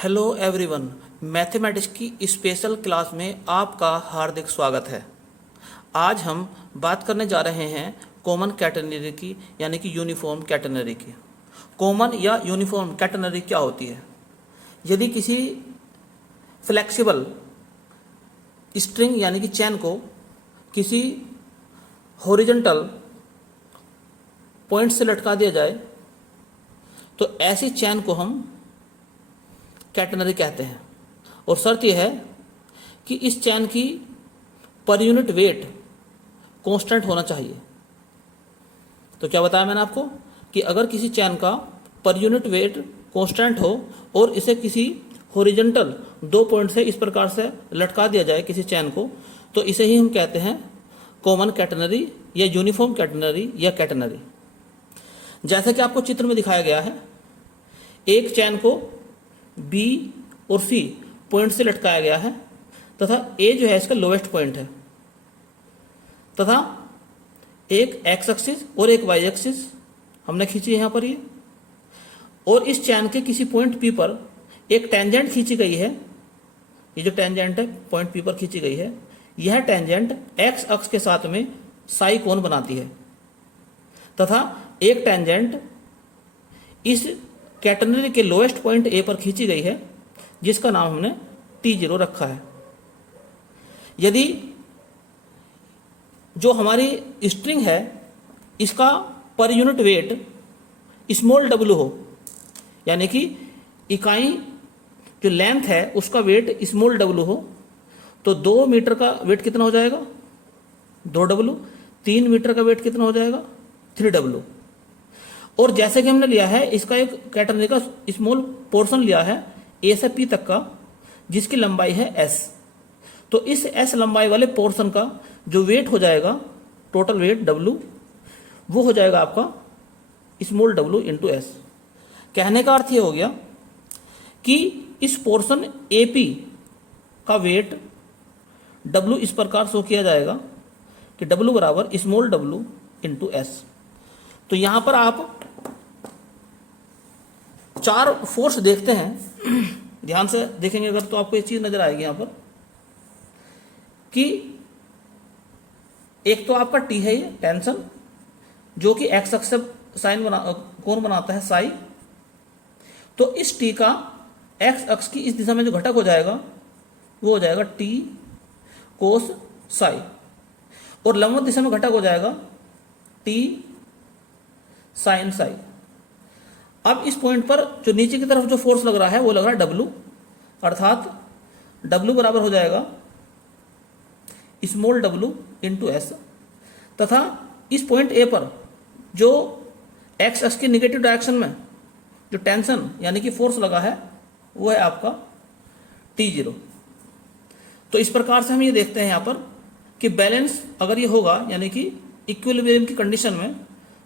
Hello everyone, mathematics की special class में आपका हार्दिक स्वागत है। आज हम बात करने जा रहे हैं कॉमन कैटेनरी की, यानी कि यूनिफॉर्म कैटेनरी की। कॉमन या यूनिफॉर्म कैटेनरी क्या होती है? यदि किसी फ्लेक्सिबल स्ट्रिंग यानी कि चैन को किसी हॉरिजॉन्टल पॉइंट से लटका दिया जाए तो ऐसी चैन को हम कैटेनरी कहते हैं। और शर्त यह है कि इस चैन की पर यूनिट वेट कांस्टेंट होना चाहिए। तो क्या बताया मैंने आपको कि अगर किसी चैन का पर यूनिट वेट कांस्टेंट हो और इसे किसी हॉरिजॉन्टल दो पॉइंट से इस प्रकार से लटका दिया जाए किसी चैन को, तो इसे ही हम कहते हैं कॉमन कैटेनरी या यूनिफॉर्म कैटेनरी या कैटेनरी। जैसा कि आपको चित्र में दिखाया गया है, एक चैन को बी और सी पॉइंट से लटकाया गया है तथा ए जो है इसका लोएस्ट पॉइंट है, तथा एक एक्स एक्सिस और एक वाई एक्सिस हमने खींची यहां पर ये, और इस चैन के किसी पॉइंट पी पर एक टेंजेंट खींची गई है। ये जो टेंजेंट है पॉइंट पी पर खींची गई है, यह टेंजेंट एक्स अक्ष के साथ में साई कोण बनाती है, तथा एक टेंजेंट इस कैटेनरी के लोएस्ट पॉइंट ए पर खींची गई है, जिसका नाम हमने T0 रखा है। यदि जो हमारी स्ट्रिंग है इसका per unit weight small w हो, यानी कि इकाई जो लेंथ है उसका वेट स्मॉल w हो, तो 2 मीटर का वेट कितना हो जाएगा? 2w। 3 मीटर का वेट कितना हो जाएगा? 3w। और जैसे कि हमने लिया है इसका एक कैटेनरी का स्मॉल पोर्शन लिया है ए से पी तक का, जिसकी लंबाई है s। तो इस s लंबाई वाले पोर्शन का जो वेट हो जाएगा, टोटल वेट w, वो हो जाएगा आपका स्मॉल w इंटू एस। कहने का अर्थ ये हो गया कि इस पोर्शन AP का वेट w इस प्रकार शो किया जाएगा कि w बराबर स्मॉल w इंटू एस। तो यहां पर आप 4 फोर्स देखते हैं, ध्यान से देखेंगे अगर तो आपको ये चीज नजर आएगी यहां पर कि एक तो आपका T है, ये टेंशन जो कि एक्स अक्ष से साइन कोण बनाता है साई। तो इस T का एक्स अक्ष की इस दिशा में जो घटक हो जाएगा वो हो जाएगा T कोस साई, और लंबवत दिशा में घटक हो जाएगा T साइन साई। अब इस पॉइंट पर जो नीचे की तरफ जो फोर्स लग रहा है वो लग रहा है W, अर्थात W बराबर हो जाएगा स्मॉल w इंटू एस, तथा इस पॉइंट ए पर जो एक्स एक्स की निगेटिव डायरेक्शन में जो टेंशन यानी कि फोर्स लगा है वो है आपका T0। तो इस प्रकार से हम ये देखते हैं यहां पर कि बैलेंस अगर ये होगा, यानी कि इक्विलिब्रियम की कंडीशन में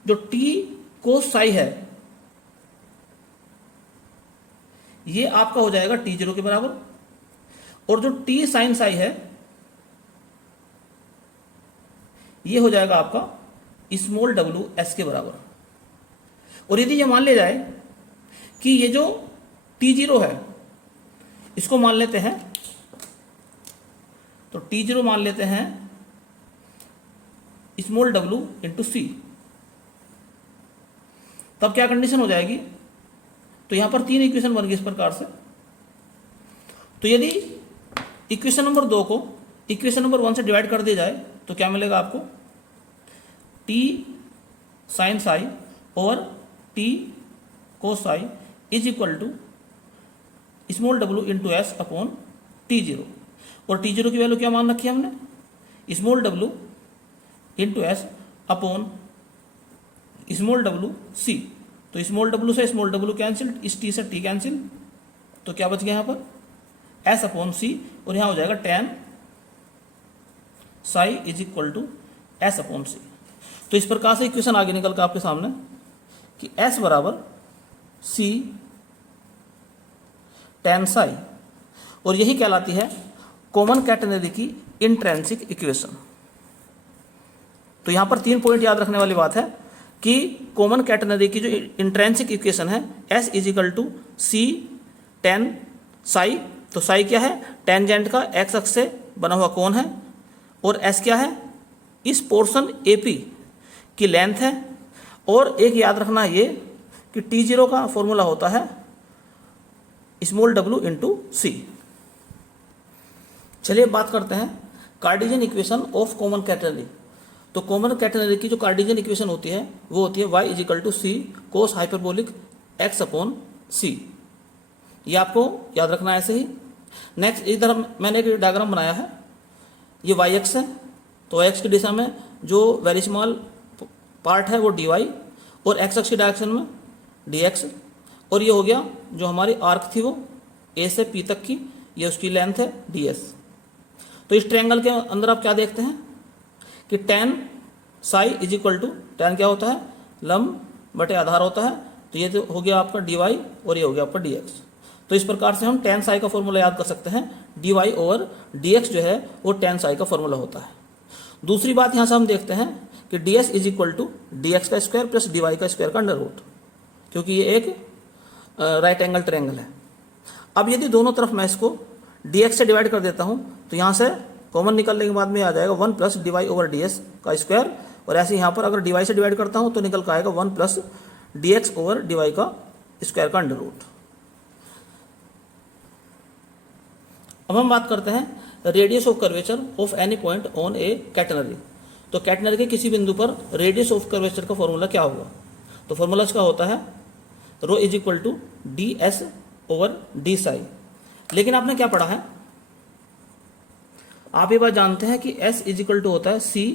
जो T कोस साई है ये आपका हो जाएगा T0 के बराबर, और जो T साइन साई है ये हो जाएगा आपका स्मॉल w s के बराबर। और यदि ये मान लिया जाए कि ये जो T0 है इसको मान लेते हैं, तो T0 मान लेते हैं स्मॉल w इंटू सी, तब क्या कंडीशन हो जाएगी? तो यहां पर 3 इक्वेशन बन गई इस प्रकार से। तो यदि इक्वेशन नंबर 2 को इक्वेशन नंबर 1 से डिवाइड कर दिया जाए तो क्या मिलेगा आपको? T साइन साई और T cos psi is equal to small w into S upon T0। और T0 की वैल्यू क्या मान रखी है हमने? Small w into S upon small w c. तो स्मॉल w से स्मॉल w कैंसिल, इस T से T कैंसिल, तो क्या बच गया यहां पर? S अपॉन सी, और यहां हो जाएगा tan psi is equal to S upon c. तो इस प्रकार से इक्वेशन आगे निकल कर आपके सामने कि S बराबर C tan साई, और यही कहलाती है कॉमन कैटेनरी की इंट्रिंसिक इक्वेशन। तो यहां पर 3 पॉइंट याद रखने वाली बात है कि कॉमन कैटेनरी की जो इंट्रिंसिक इक्वेशन है S is equal to C tan psi, तो साई क्या है, टेंजेंट का एक्स अक्ष से बना हुआ कोण है, और एस क्या है, इस पोर्शन AP की लेंथ है। और एक याद रखना ये कि T0 का फॉर्मूला होता है स्मॉल w इंटू सी। चलिए बात करते हैं Cartesian equation of common catenary. तो कॉमन कैटेनरी की जो कार्टेशियन इक्वेशन होती है वो होती है y is equal to c cos hyperbolic x upon c. ये आपको याद रखना है ऐसे ही। नेक्स्ट इधर मैंने एक डायग्राम बनाया है, ये y एक्स है, तो y एक्स की दिशा में जो वेरी स्मॉल पार्ट है वो dy, और x एक्स की डायरेक्शन में dx, और ये हो गया जो हमारी आर्क थी वो a से p तक की, ये उसकी लेंथ है ds। तो इस ट्रायंगल के अंदर आप क्या देखते हैं कि tan psi is equal to, tan क्या होता है, लंब बटे आधार होता है, तो ये तो हो गया आपका dy और ये हो गया आपका dx। तो इस प्रकार से हम tan साई का फॉर्मूला याद कर सकते हैं, dy ओवर dx जो है वो tan साई का फॉर्मूला होता है। दूसरी बात यहाँ से हम देखते हैं कि ds is equal to dx का स्क्वायर प्लस dy का स्क्वायर का अंडर रूट, क्योंकि ये एक राइट एंगल ट्रायंगल है। अब यदि दोनों तरफ मैं इसको dx से डिवाइड कर देता हूँ तो यहाँ से कॉमन निकलने के बाद में आ जाएगा 1 प्लस dy ओवर ds का स्क्वायर, और ऐसे यहाँ पर अगर dy से डिवाइड करता हूँ तो निकल कर आएगा 1 प्लस dx ओवर dy का स्क्वायर का अंडर रूट। अब हम बात करते हैं radius of curvature of any point on a catenary. तो कैटेनरी के किसी बिंदु पर रेडियस ऑफ कर्वेचर का फॉर्मूला क्या होगा, तो फॉर्मूला इसका होता है rho is equal to ds over d psi. लेकिन आपने क्या पढ़ा है, आप ये बात जानते हैं कि s इज इक्वल टू होता है c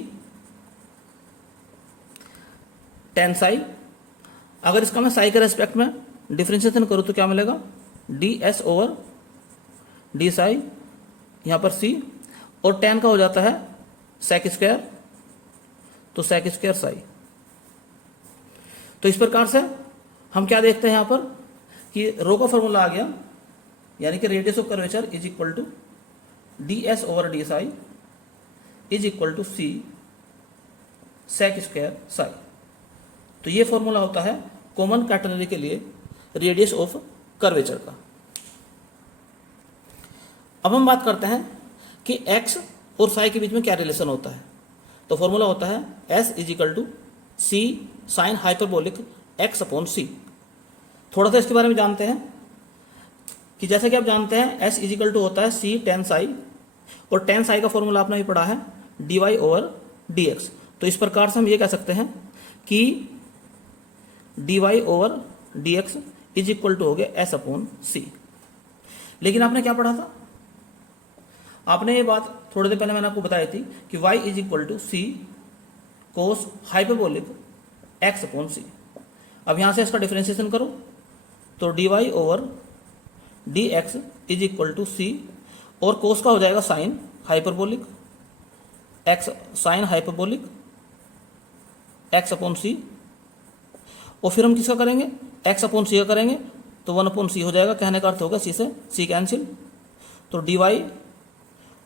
tan साई। अगर इसका मैं साई के रेस्पेक्ट में डिफ्रेंशिएशन करूं तो क्या मिलेगा, ds ओवर d साई, यहाँ पर c, और tan का हो जाता है sec स्क्वायर, तो sec स्क्वायर साई। तो इस प्रकार से हम क्या देखते हैं यहाँ पर कि रो का फॉर्मूला आ गया, यानी कि radius of curvature is equal to ds over d psi is equal to c sec square psi. तो ये फॉर्मूला होता है कॉमन कैटेनरी के लिए रेडियस ऑफ कर्वेचर का। अब हम बात करते हैं कि x और साई के बीच में क्या रिलेशन होता है। तो फॉर्मूला होता है s is equal to c sine hyperbolic x upon c. थोड़ा सा इसके बारे में जानते हैं कि जैसे कि आप जानते हैं s इज इक्वल टू होता है c tan साई, और tan साई का फॉर्मूला आपने भी पढ़ा है dy ओवर dx। तो इस प्रकार से हम ये कह सकते हैं कि dy over dx is equal to हो गया s अपॉन सी। लेकिन आपने क्या पढ़ा था, आपने ये बात थोड़ी देर पहले मैंने आपको बताई थी कि y is equal to c cos hyperbolic x upon c. अब यहाँ से इसका डिफरेंशिएशन करो तो dy over dx is equal to c, और कोस का हो जाएगा sine hyperbolic x, sine hyperbolic x upon c, और फिर हम किसका करेंगे, x अपॉन सी का करेंगे तो 1 अपॉन सी हो जाएगा, कहने का अर्थ होगा सी से सी कैंसिल, तो dy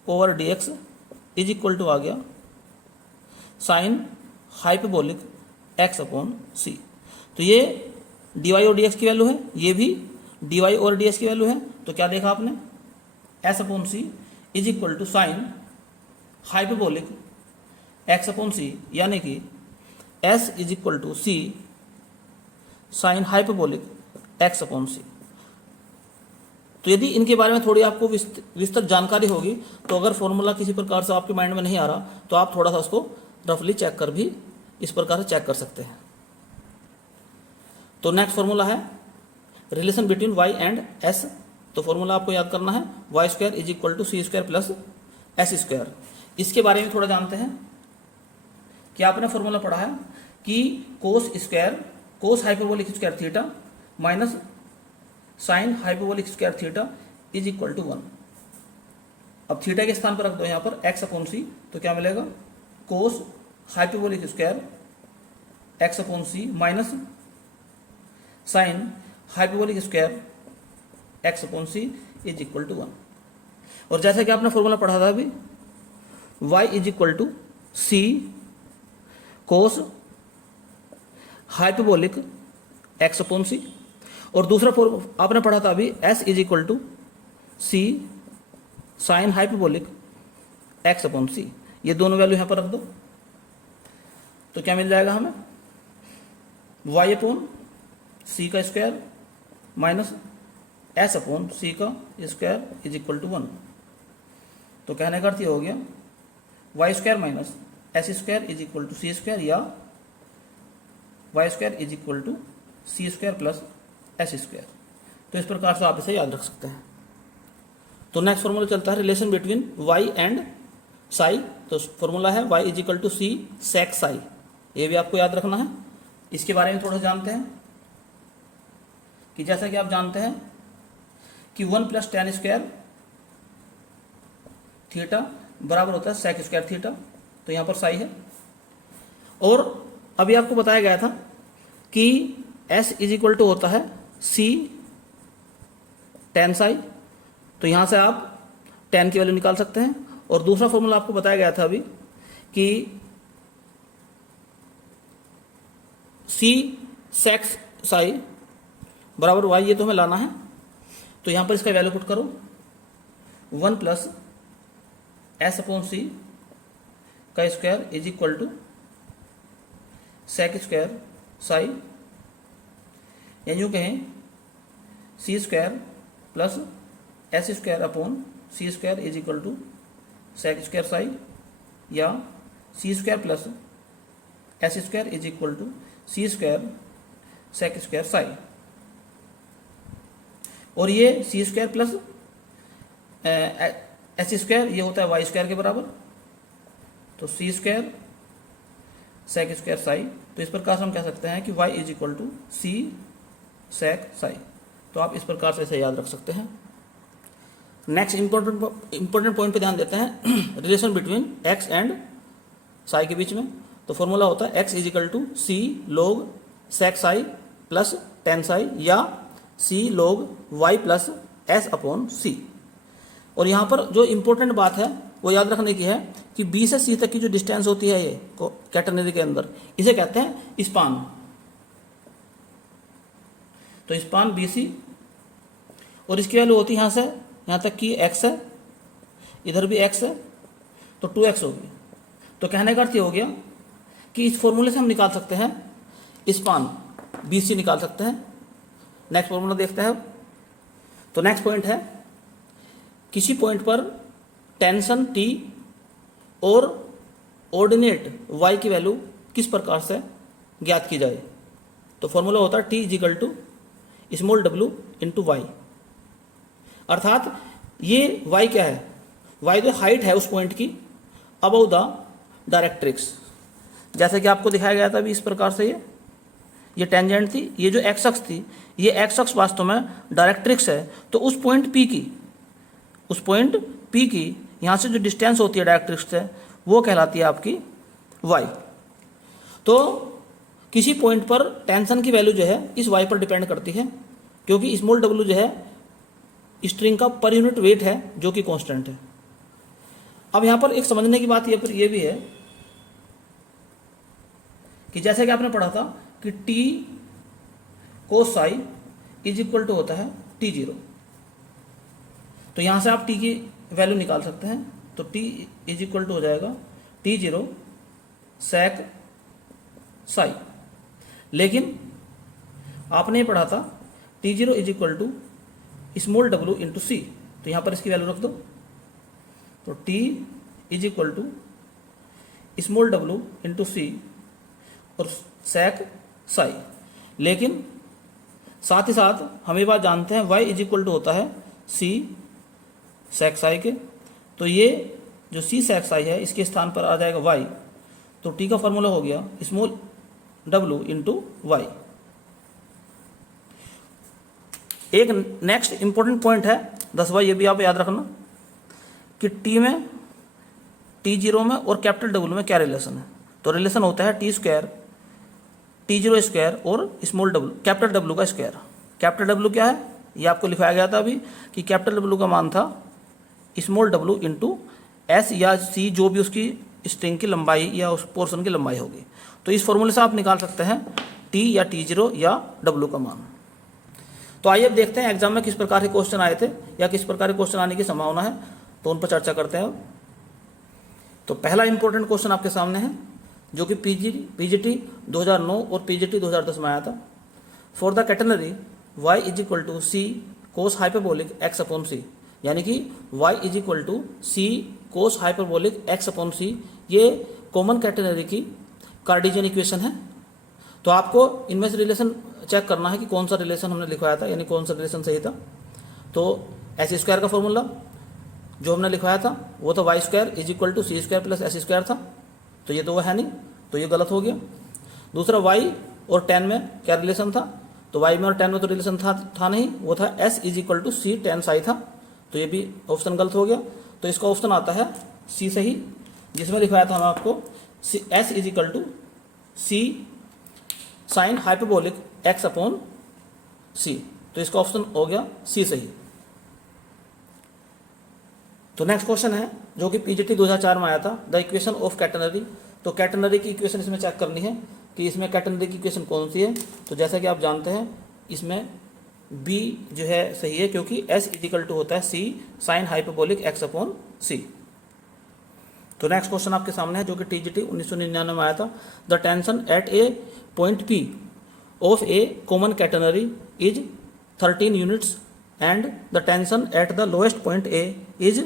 over dx is equal to आ गया sign hyperbolic x upon c. तो ये dy और dx की वैल्यू है, ये भी dy और ds की वैल्यू है। तो क्या देखा आपने, s upon c is equal to sine hyperbolic x upon c, यानी कि s is equal to c sine hyperbolic x upon c. तो यदि इनके बारे में थोड़ी आपको विस्तृत जानकारी होगी, तो अगर फॉर्मूला किसी प्रकार से आपके माइंड में नहीं आ रहा तो आप थोड़ा सा उसको रफली चेक कर भी इस प्रकार से चेक कर सकते हैं। तो नेक्स्ट फॉर्मूला है relation between y and s। तो फॉर्मूला आपको याद करना है y square is equal to C square plus s square. इसके बारे में थोड़ा जानते हैं कि आपने फॉर्मूला पढ़ा है कि cos square, cos hyperbolic square theta minus sine hyperbolic square theta is equal to 1। अब थीटा के स्थान पर रख दो यहाँ पर x अपॉन सी, तो क्या मिलेगा, cos hyperbolic square x upon c minus sine hyperbolic square x upon c is equal to 1। और जैसा कि आपने फॉर्मूला पढ़ा था अभी, y is equal to c cos hyperbolic x upon c, और दूसरा आपने पढ़ा था अभी s is equal to c sine hyperbolic x upon c, ये दोनों वैल्यू यहाँ पर रख दो, तो क्या मिल जाएगा हमें, वाई अपॉन सी का square minus S upon c का स्क्वायर इज इक्वल टू 1। तो कहने का अर्थ ये हो गया y square minus s square is equal to C square, या y square is equal to C square plus S square. तो इस प्रकार से आप इसे याद रख सकते हैं। तो नेक्स्ट फॉर्मूला चलता है relation between Y and psi. तो फॉर्मूला है Y is equal to C sec psi, ये भी आपको याद रखना है। इसके बारे में थोड़ा जानते हैं कि जैसा कि आप जानते हैं कि 1 प्लस टेन स्क्वायर थीटा बराबर होता है सेक स्क्वायर थीटा, तो यहाँ पर साई है। और अभी आपको बताया गया था कि S इज इक्वल टू होता है सी टेन साई, तो यहाँ से आप टेन की वैल्यू निकाल सकते हैं। और दूसरा फॉर्मूला आपको बताया गया था अभी कि सी सेक साई बराबर वाई, ये तो हमें लाना है। तो यहाँ पर इसका वैल्यू पुट करो, 1 प्लस एस अपॉन सी का square is equal to sec square psi, या यूँ कहें c square plus S square upon c square is equal to sec square psi, या c square plus S square is equal to C square sec square psi. और ये c square plus S square ये होता है y square के बराबर, तो c square sec square psi. तो इस प्रकार से हम कह सकते हैं कि Y is equal to C sec Sai. तो आप इस प्रकार से इसे याद रख सकते हैं। नेक्स्ट इंपॉर्टेंट पॉइंट पे ध्यान देते हैं, relation between x and Sai के बीच में। तो फॉर्मूला होता है एक्स इज इक्वल टू सी लोग सेक साई प्लस टेन साई, या सी लोग Y plus S upon c. और यहाँ पर जो इंपॉर्टेंट बात है वो याद रखने की है कि बी से सी तक की जो डिस्टेंस होती है ये कैटेनरी के अंदर, इसे कहते हैं स्पान। तो स्पान बी सी, और इसकी वैल्यू होती है यहाँ से यहाँ तक की एक्स है, इधर भी एक्स है, तो 2x होगी। तो कहने का अर्थ ये हो गया कि इस फॉर्मूले से हम निकाल सकते हैं स्पान बी सी निकाल सकते हैं। नेक्स्ट फॉर्मूला देखते हैं। तो नेक्स्ट पॉइंट है, किसी पॉइंट पर टेंशन T और ऑर्डिनेट y की वैल्यू किस प्रकार से ज्ञात की जाए। तो फॉर्मूला होता है T is equal to small w into Y, अर्थात ये y क्या है, y जो हाइट है उस पॉइंट की अबव द डायरेक्ट्रिक्स। जैसे कि आपको दिखाया गया था अभी इस प्रकार से ये टेंजेंट थी, ये जो एक्स अक्ष थी, ये एक्स अक्ष वास्तव में डायरेक्ट्रिक्स है। तो उस पॉइंट P की यहाँ से जो डिस्टेंस होती है डायरेक्ट्रिक्स से, वो कहलाती है आपकी y। तो किसी पॉइंट पर टेंशन की वैल्यू जो है इस y पर डिपेंड करती है, क्योंकि स्मॉल w जो है स्ट्रिंग का पर यूनिट वेट है जो कि कांस्टेंट है। अब यहाँ पर एक समझने की बात ये भी है कि जैसे कि आपने पढ़ा था कि t cos psi is equal to होता है T0। तो यहाँ से आप t की वैल्यू निकाल सकते हैं। तो t इज इक्वल टू हो जाएगा T0 सेक साई। लेकिन आपने पढ़ा था T0 is equal to small w into c, तो यहाँ पर इसकी वैल्यू रख दो। तो t is equal to small w into c और सेक साई। लेकिन साथ ही साथ हम ये बात जानते हैं y इज इक्वल टू होता है c सेक साई के। तो ये जो c सेक साई है इसके स्थान पर आ जाएगा y, तो t का फॉर्मूला हो गया स्मॉल w इंटू वाई। एक नेक्स्ट इंपॉर्टेंट पॉइंट है 10वां, ये भी आप याद रखना कि t में T0 में और कैपिटल W में क्या रिलेशन है। तो रिलेशन होता है T स्क्वायर T0 स्क्वायर और स्मॉल w कैपिटल W का स्क्वायर। कैपिटल W क्या है, ये आपको लिखाया गया था अभी कि कैपिटल W का मान था स्मॉल w इंटू एस या सी, जो भी उसकी स्ट्रिंग की लंबाई या उस पोर्शन की लंबाई होगी। तो इस फॉर्मूले से आप निकाल सकते हैं T या T0 या W का मान। तो आइए अब देखते हैं एग्जाम में किस प्रकार के क्वेश्चन आए थे या किस प्रकार के क्वेश्चन आने की संभावना है, तो उन पर चर्चा करते हैं। तो पहला इंपॉर्टेंट क्वेश्चन आपके सामने है जो कि पीजीटी 2009 और पीजीटी 2010 में आया था। For the catenary y is equal to c cos hyperbolic x upon c, यानी कि y is equal to c cos hyperbolic x upon c, ये कॉमन कैटेनरी की कार्टेशियन इक्वेशन है। तो आपको इनमें से रिलेशन चेक करना है कि कौन सा रिलेशन हमने लिखवाया था, यानी कौन सा रिलेशन सही था। तो एस स्क्वायर का फॉर्मूला जो हमने लिखवाया था वो तो Y square is equal to C square plus S square था, तो ये तो वो है नहीं, तो ये गलत हो गया। दूसरा वाई और टेन में क्या रिलेशन था, तो वाई में और टेन में तो रिलेशन था नहीं, वो था S is equal to C tan psi था, तो ये भी ऑप्शन गलत हो गया। तो इसका ऑप्शन आता है सी सही, जिसमें लिखवाया था हमें आपको s is equal to c sine hyperbolic x upon c, तो इसका ऑप्शन हो गया सी सही। तो नेक्स्ट क्वेश्चन है जो कि पीजीटी 2004 में आया था, द इक्वेशन ऑफ कैटेनरी। तो कैटेनरी की इक्वेशन इसमें चेक करनी है कि इसमें कैटेनरी की इक्वेशन कौन सी है। तो जैसा कि आप जानते हैं इसमें बी जो है सही है, क्योंकि एस इजिकल टू होता है सी sine hyperbolic x upon c. तो नेक्स्ट क्वेश्चन आपके सामने है जो कि टीजीटी 1999 में आया था, the tension eight A point P of A common catenary is 13 units and the tension at the lowest point A is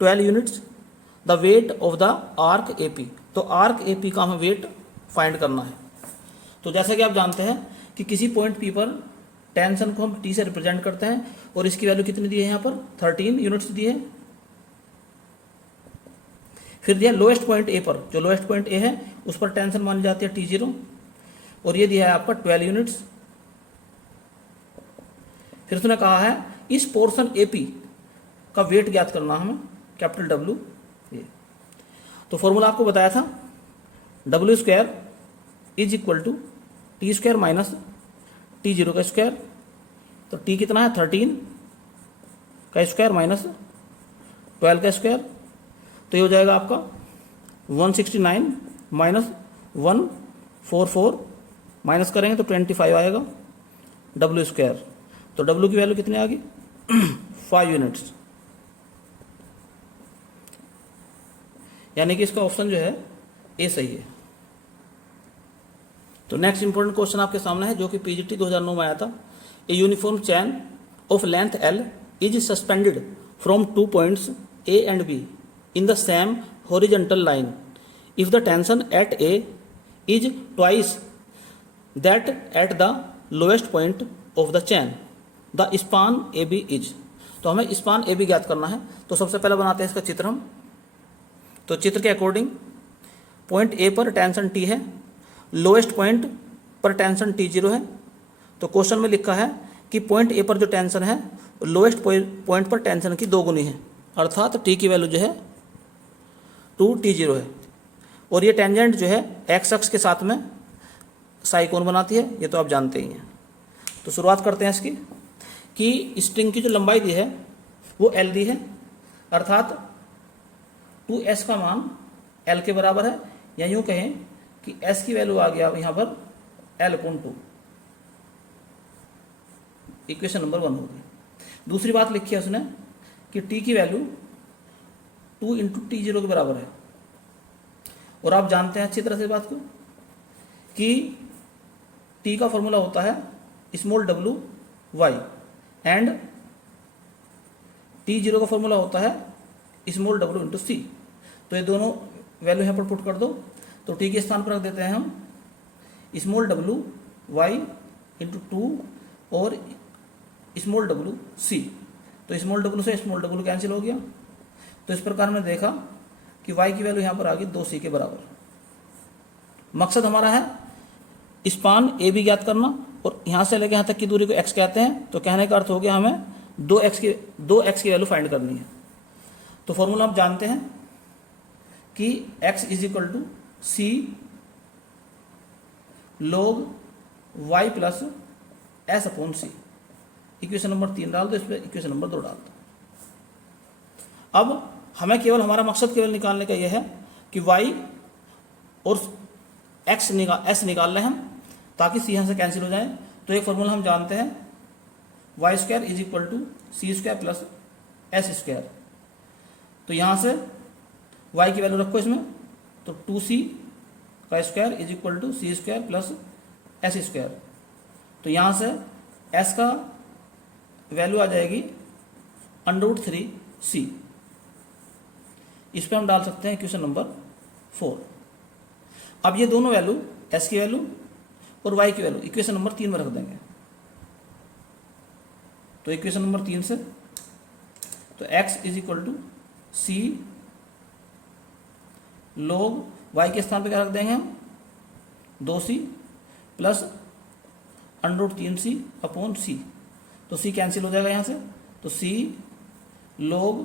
12 units, the weight of the arc A P. तो arc A P का हमें weight find करना है। तो जैसा कि आप जानते हैं कि किसी पॉइंट पी पर टेंशन को हम टी से रिप्रेजेंट करते हैं और इसकी वैल्यू कितनी दी है, यहाँ पर 13 यूनिट्स दी है। फिर दिया लोएस्ट पॉइंट ए पर, जो लोएस्ट पॉइंट ए है उस पर टेंशन मानी जाती है T0, और ये दिया है आपका 12 यूनिट्स। फिर उसने कहा है इस पोर्शन AP का वेट ज्ञात करना हमें, कैपिटल W। ये तो फॉर्मूला आपको बताया था, W square is equal to T square minus T0 का स्क्वायर। तो T कितना है 13 का स्क्वायर माइनस 12 का स्क्वायर, तो ये हो जाएगा आपका 169 माइनस 144, माइनस करेंगे तो 25 आएगा W स्क्वायर। तो W की वैल्यू कितनी आ गई 5 यूनिट्स, यानी कि इसका ऑप्शन जो है ए सही है। तो नेक्स्ट इंपॉर्टेंट क्वेश्चन आपके सामने है जो कि पीजीटी 2009 में आया था, a uniform chain of length L is suspended from 2 points A and B in the same horizontal line if the tension at A is twice that at the lowest point of the chain, the span AB is। तो हमें span AB ज्ञात करना है। तो सबसे पहले बनाते हैं इसका चित्र हम। तो चित्र के अकॉर्डिंग पॉइंट A पर टेंशन T है, लोएस्ट पॉइंट पर टेंशन T0 है। तो क्वेश्चन में लिखा है कि पॉइंट A पर जो टेंशन है लोएस्ट पॉइंट पर टेंशन की 2 गुनी है, अर्थात T की वैल्यू जो है 2T0 है, और ये टेंजेंट जो है एक्स अक्ष के साथ में साई कोण बनाती है, ये तो आप जानते ही हैं। तो शुरुआत करते हैं इसकी कि स्ट्रिंग की जो लंबाई दी है वो L दी है, अर्थात 2S का मान L के बराबर है, या यूँ कहें कि S की वैल्यू आ गया यहाँ पर L/2, इक्वेशन नंबर 1 होगी। दूसरी बात लिखी है उसने कि T की वैल्यू 2 × T0 के बराबर है, और आप जानते हैं अच्छी तरह से बात को कि T का फॉर्मूला होता है small w y and T0 का फॉर्मूला होता है स्मॉल w × c। तो ये दोनों वैल्यू यहाँ पर पुट कर दो, तो T के स्थान पर रख देते हैं हम स्मॉल w y × 2 और स्मॉल w c। तो स्मॉल w से स्मॉल w कैंसिल हो गया। तो इस प्रकार हमने देखा कि y की वैल्यू यहाँ पर आ गई 2c के बराबर। मकसद हमारा है स्पान AB ज्ञात करना, और यहाँ से लेकर यहाँ तक की दूरी को x कहते हैं। तो कहने का अर्थ हो गया हमें 2x की वैल्यू फाइंड करनी है। तो फॉर्मूला आप जानते हैं कि x is equal to C log y plus S upon C. Equation number 3 डाल दो, इस पर इक्वेशन नंबर 2 डाल दो। अब हमें केवल हमारा मकसद केवल निकालने का यह है कि y और s निकाल रहे हैं हम, ताकि c यहाँ से कैंसिल हो जाए। तो एक फॉर्मूला हम जानते हैं Y square is equal to C square plus S square. तो यहाँ से y की वैल्यू रखो इसमें, तो 2c का square is equal to C square plus S square. तो यहाँ से s का वैल्यू आ जाएगी √3c। इस पर हम डाल सकते हैं इक्वेशन नंबर 4। अब ये दोनों वैल्यू s की वैल्यू और y की वैल्यू इक्वेशन नंबर 3 में रख देंगे। तो इक्वेशन नंबर 3 से तो x is equal to C log y के स्थान पे क्या रख देंगे हम 2c plus √3c upon c। तो c कैंसिल हो जाएगा यहाँ से, तो c log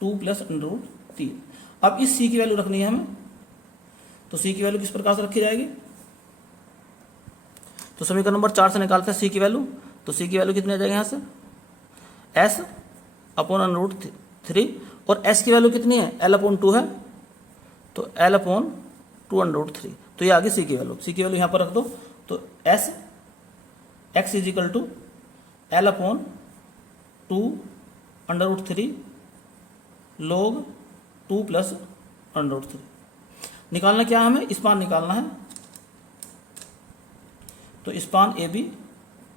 2 प्लस √3। अब इस c की वैल्यू रखनी है हमें, तो c की वैल्यू किस प्रकार से रखी जाएगी, तो समीकरण नंबर 4 से निकालते हैं c की वैल्यू। तो c की वैल्यू कितनी आ जाएगी यहाँ से s अपॉन √3, और s की वैल्यू कितनी है l अपॉन 2 है, तो l अपॉन 2√3। तो ये आ गई c की वैल्यू। c की वैल्यू यहाँ पर रख दो, तो s x is equal to l upon 2√3 log 2 प्लस √3। निकालना क्या है हमें, स्पान निकालना है। तो span A B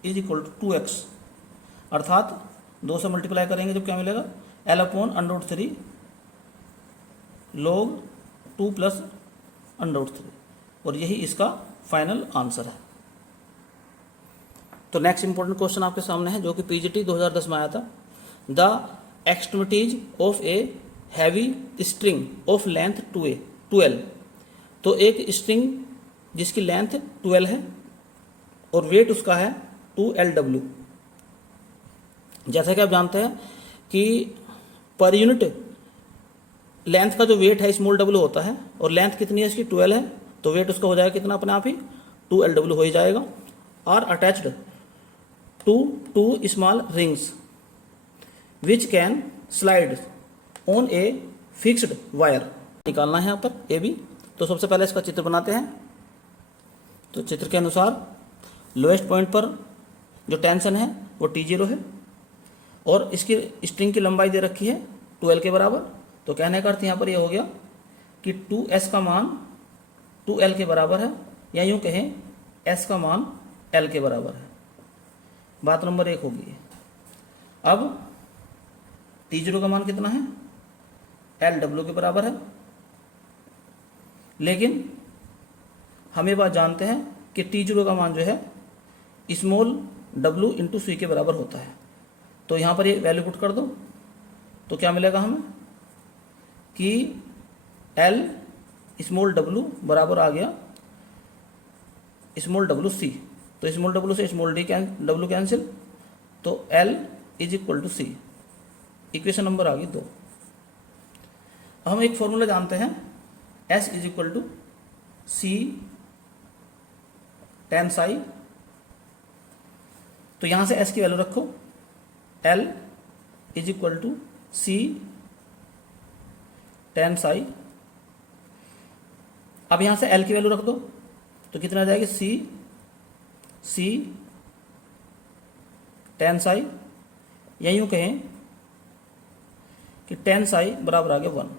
is equal to 2x, अर्थात 2 से मल्टीप्लाई करेंगे जब क्या मिलेगा l अपॉन √3 log 2 प्लस √3, और यही इसका फाइनल आंसर है। तो नेक्स्ट इंपॉर्टेंट क्वेश्चन आपके सामने है जो कि पीजीटी 2010 में आया था। The extremities of a heavy string of length 12। तो एक स्ट्रिंग जिसकी लेंथ 12 है और वेट उसका है 2Lw। जैसा कि आप जानते हैं कि पर यूनिट लेंथ का जो वेट है स्मॉल w होता है, और लेंथ कितनी है इसकी 12 है, तो वेट उसका हो जाएगा कितना अपने आप ही 2Lw हो ही जाएगा। Are attached to 2 small rings which can slide on a fixed wire. निकालना है यहाँ पर ए बी। तो सबसे पहले इसका चित्र बनाते हैं। तो चित्र के अनुसार लोएस्ट पॉइंट पर जो टेंशन है वो T0 है, और इसकी स्ट्रिंग की लंबाई दे रखी है 12 के बराबर। तो कहने का अर्थ यहाँ पर ये हो गया कि 2s का मान 2L के बराबर है, या यूँ कहें s का मान L के बराबर है। बात नंबर 1 होगी। अब T0 का मान कितना है, Lw के बराबर है, लेकिन हम ये बात जानते हैं कि T0 का मान जो है स्मॉल w इंटू सी के बराबर होता है। तो यहाँ पर ये वैल्यू पुट कर दो, तो क्या मिलेगा हमें कि L स्मॉल w बराबर आ गया स्मॉल w सी। तो स्मॉल w से स्मॉल w कैंसिल, तो L is equal to c. Equation number आ गई 2। हम एक फॉर्मूला जानते हैं S is equal to C tan psi. तो यहाँ से S की वैल्यू रखो, L is equal to C tan psi. अब यहाँ से L की वैल्यू रख दो, तो कितना आ जाएगी सी टेन साई, या यूँ कहें कि टेन साई बराबर आ गया 1।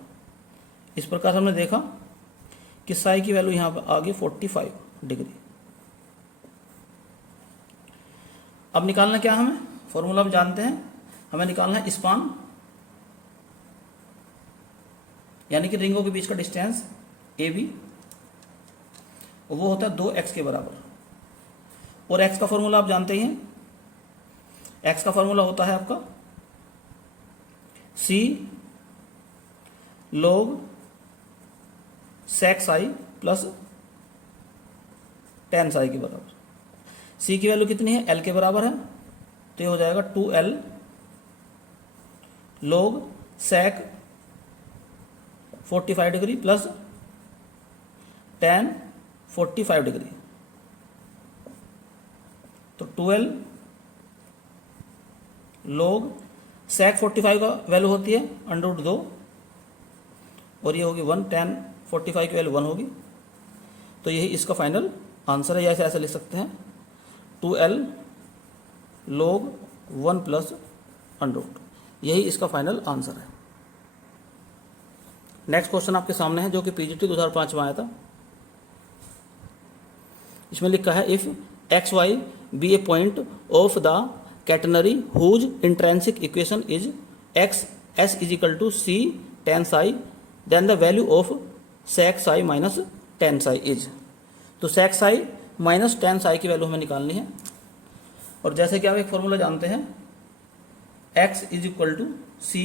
इस प्रकार हमने देखा कि साई की वैल्यू यहाँ पर आ गई 45 डिग्री। अब निकालना क्या हमें, फॉर्मूला हम जानते हैं, हमें निकालना है स्पान, यानी कि रिंगों के बीच का डिस्टेंस ए बी, और वो होता है 2x के बराबर। और x का फॉर्मूला आप जानते ही हैं, x का फॉर्मूला होता है आपका c log sec Sai plus tan Sai के बराबर। c की वैल्यू कितनी है, l के बराबर है, तो ये हो जाएगा 2L log sec 45 degree plus tan 45 degree. तो 12 log sec 45 का वैल्यू होती है √2, और ये होगी 1, tan 45 की वैल्यू 1 होगी। तो यही इसका फाइनल आंसर है, या ऐसे लिख सकते हैं 2L log 1 plus under root. यही इसका फाइनल आंसर है। नेक्स्ट क्वेश्चन आपके सामने है जो कि पीजीटी 2005 में आया था। इसमें लिखा है if X Y be A point of the catenary whose intrinsic equation is X S is equal to C tan psi then the value of sec psi minus tan psi is. तो sec psi minus tan psi की value हमें निकालनी है। और जैसे कि आप एक फॉर्मूला जानते हैं, एक्स इज इक्वल टू सी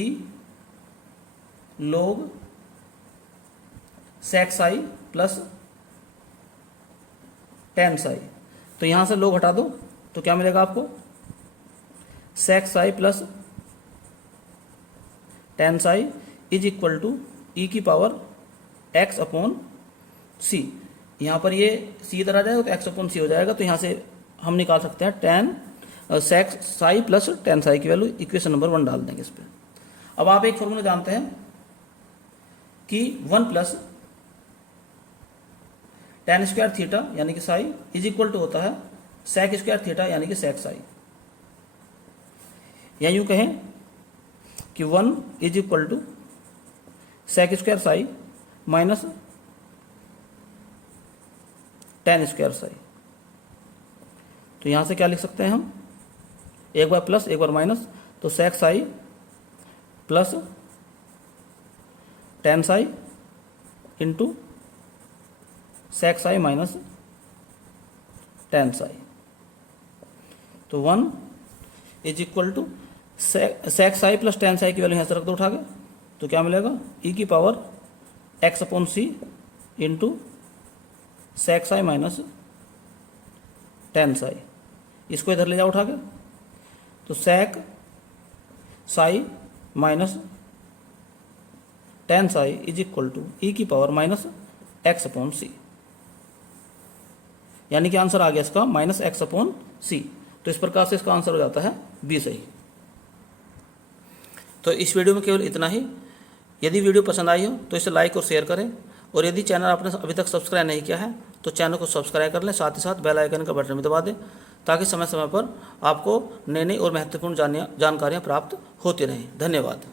लोग सेक साई प्लस टेन साई। तो यहां से लोग हटा दो तो क्या मिलेगा आपको, sec psi plus tan psi is equal to e की पावर एक्स अपॉन सी। यहाँ पर ये सी इधर आ जाएगा तो एक्स अपॉन सी हो जाएगा। तो यहाँ से हम निकाल सकते हैं tan sec psi plus tan psi की वैल्यू, इक्वेशन नंबर 1 डाल देंगे इस पर। अब आप एक फॉर्मूला जानते हैं कि 1 प्लस टेन स्क्वायर थीटा यानी कि साई इज इक्वल टू होता है सेक स्क्वायर थीटा यानी कि सेक साई। या यूं कहें कि 1 is equal to sec square psi minus tan square psi. तो यहां से क्या लिख सकते हैं हम, एक बार प्लस एक बार माइनस, तो sec psi plus tan psi into sec psi minus tan psi. तो 1 is equal to sec psi plus tan psi की वैल्यू यहां से रख दो उठा के, तो क्या मिलेगा ई की power x upon c into sec psi minus tan psi. इसको इधर ले जाओ उठा के, तो sec psi minus tan psi is equal to e की power minus x upon c. यानी कि आंसर आ गया इसका माइनस एक्स अपॉन सी। तो इस प्रकार से इसका आंसर हो जाता है बी सही। तो इस वीडियो में केवल इतना ही। यदि वीडियो पसंद आई हो तो इसे लाइक और शेयर करें, और यदि चैनल आपने अभी तक सब्सक्राइब नहीं किया है तो चैनल को सब्सक्राइब कर लें, साथ ही साथ बेल आइकन का बटन भी दबा दें ताकि समय समय पर आपको नई नई और महत्वपूर्ण जानकारियाँ प्राप्त होती रहें। धन्यवाद।